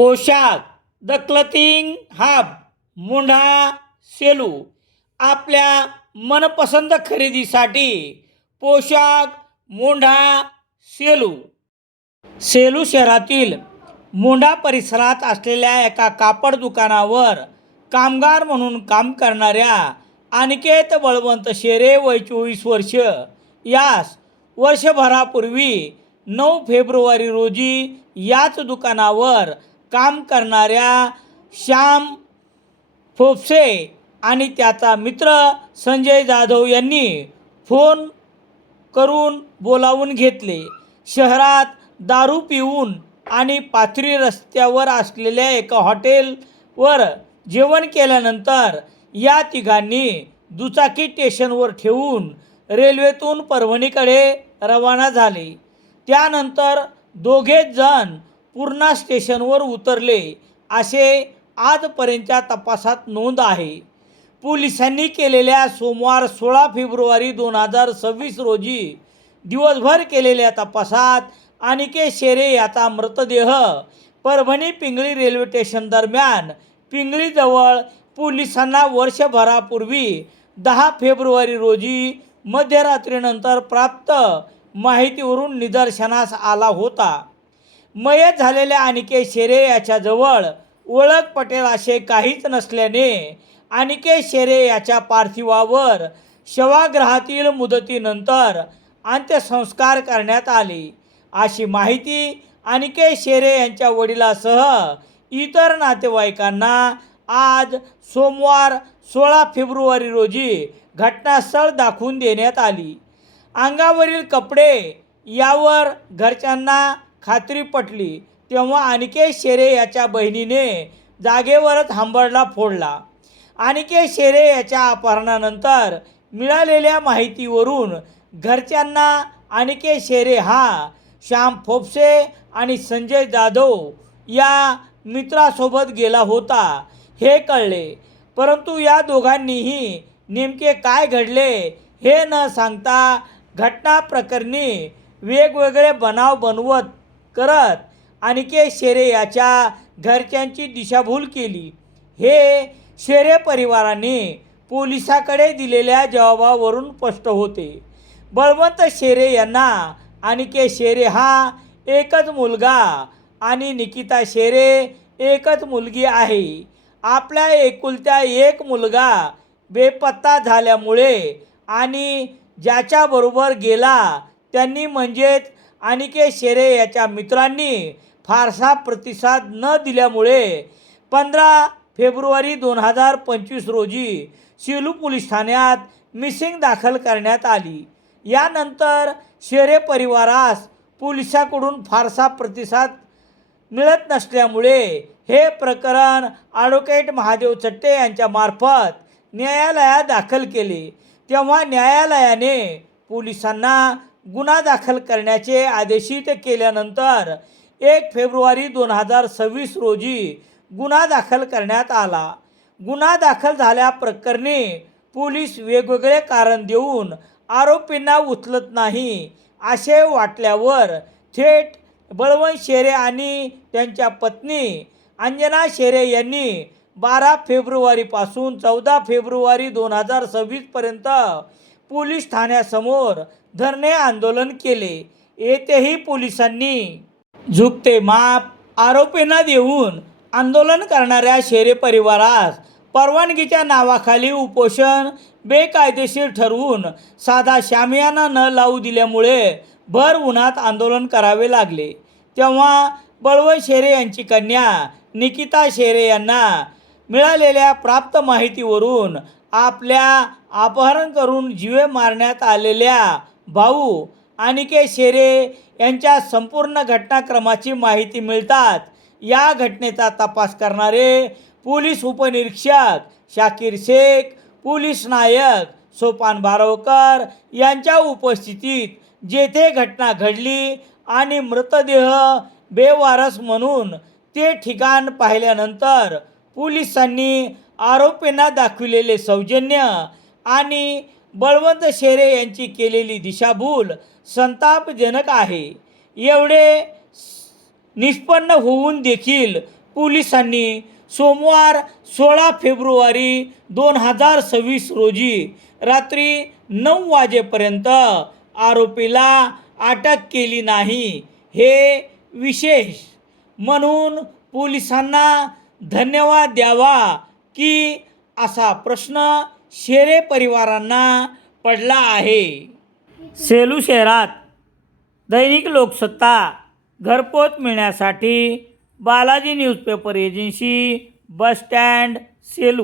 पोशाख the क्लथिंग hub मुंढा Selu आपल्या मनपसंत खरेदीसाठी पोशाख मुंढा सेलू सेलू शहरातील मुंढा परिसरात असलेल्या एका कापड दुकानावर कामगार म्हणून काम करणाऱ्या अनिकेत बळवंत शेरे वय 24 वर्ष यास वर्षभरापूर्वी 9 फेब्रुवारी रोजी याच दुकानावर काम करणाऱ्या श्याम फोपसे आणि त्याचा मित्र संजय जाधव यांनी फोन करून बोलावून घेतले. शहरात दारू पिऊन आणि पाथरी रस्त्यावर असलेल्या एका हॉटेलवर जेवण केल्यानंतर या तिघांनी दुचाकी स्टेशनवर ठेवून रेल्वेतून परभणीकडे रवाना झाले. त्यानंतर दोघेच जण पूर्णा स्टेशनवर उतरले असे आजपर्यंतच्या तपासात नोंद आहे. पोलिसांनी केलेल्या सोमवार 16 फेब्रुवारी 2026 रोजी दिवसभर केलेल्या तपासात अनिकेत शेरे याचा मृतदेह परभणी पिंगळी रेल्वे स्टेशन दरम्यान पिंगळीजवळ पोलिसांना वर्षभरापूर्वी 10 फेब्रुवारी रोजी मध्यरात्रीनंतर प्राप्त माहितीवरून निदर्शनास आला होता. मयत झालेल्या अनिकेत शेरे याच्याजवळ ओळख पटेल असे काहीच नसल्याने अनिकेत शेरे याच्या पार्थिवावर शवाग्रहातील मुदतीनंतर अंत्यसंस्कार करण्यात आले अशी माहिती अनिकेत शेरे यांच्या वडिलांसह इतर नातेवाईकांना आज सोमवार 16 फेब्रुवारी रोजी घटनास्थळ दाखवून देण्यात आली. अंगावरील कपडे यावर घरच्यांना खात्री पटली तेव्हा अनिकेत शेरे याच्या बहिणीने जागेवरच हंबरडा फोडला. अनिकेत शेरे याच्या अपहरणानंतर मिळालेल्या माहितीवरून घरच्यांना अनिकेत शेरे हा श्याम फोपसे आणि संजय जाधव या मित्रासोबत गेला होता हे कळले. परंतु या दोघांनीही नेमके काय घडले हे न सांगता घटना प्रकरणी वेगवेगळे बनाव बनवत करत अनिकेत शेरे याच्या घरच्यांची दिशाभूल केली. हे शेरे परिवाराने पोलिसाकडे दिलेल्या जबाबावरून स्पष्ट होते. बळवंत शेरे यांना अनिकेत शेरे हा एकच मुलगा आणि निकिता शेरे एकच मुलगी आहे. आपल्या एकुलत्या एक मुलगा बेपत्ता झाल्यामुळे आणि ज्याच्याबरोबर गेला त्यांनी म्हणजेच अनिकेत शेरे याच्या मित्रांनी फारसा प्रतिसाद न दिल्यामुळे 15 फेब्रुवारी 2025 रोजी सेलू पोलीस ठाण्यात मिसिंग दाखल करण्यात आली. यानंतर शेरे परिवारास पोलिसांकडून फारसा प्रतिसाद मिळत नसल्यामुळे हे प्रकरण ॲडव्होकेट महादेव चट्टे यांच्यामार्फत न्यायालयात दाखल केले. तेव्हा न्यायालयाने पोलिसांना गुन्हा दाखल करण्याचे आदेशित केल्यानंतर 1 फेब्रुवारी 2026 रोजी गुन्हा दाखल करण्यात आला. गुन्हा दाखल झाल्याप्रकरणी पोलीस वेगवेगळे कारण देऊन आरोपींना उचलत नाही असे वाटल्यावर थेट बळवंत शेरे आणि त्यांच्या पत्नी अंजना शेरे यांनी 12 फेब्रुवारीपासून 14 फेब्रुवारी 2026 पर्यंत पोलीस ठाण्यासमोर धरणे आंदोलन केले. येथेही पोलिसांनी झुकते माप आरोपींना देऊन आंदोलन करणाऱ्या शेरे परिवारास परवानगीच्या नावाखाली उपोषण बेकायदेशीर ठरवून साधा शामियाना न लावू दिल्यामुळे भर उन्हात आंदोलन करावे लागले. तेव्हा बळवंत शेरे यांची कन्या निकिता शेरे यांना मिळालेल्या प्राप्त माहितीवरून आपल्या अपहरण करून जीवे मारण्यात आलेल्या भाऊ अनिकेत शेरे यांच्या संपूर्ण घटनाक्रमाची माहिती मिळतात या घटनेचा तपास करणारे पोलीस उपनिरीक्षक शाकीर शेख, पोलीस नायक सोपान बारवकर यांच्या उपस्थितीत जेथे घटना घडली आणि मृतदेह बेवारस म्हणून ते ठिकाण पाहिल्यानंतर पोलिसांनी आरोपींना दाखविलेले सौजन्य आणि बळवंत शेरे यांची केलेली दिशाभूल संतापजनक आहे. एवढे निष्पन्न होऊन देखील पोलिसांनी सोमवार 16 फेब्रुवारी 2026 रोजी रात्री 9 वाजेपर्यंत आरोपीला अटक केली नाही. हे विशेष म्हणून पोलिसांना धन्यवाद द्यावा की असा प्रश्न शेरे परिवारांना पडला आहे. सेलू शहरात दैनिक लोकसत्ता घरपोच मिळण्यासाठी Balaji newspaper agency, bus stand, Selu.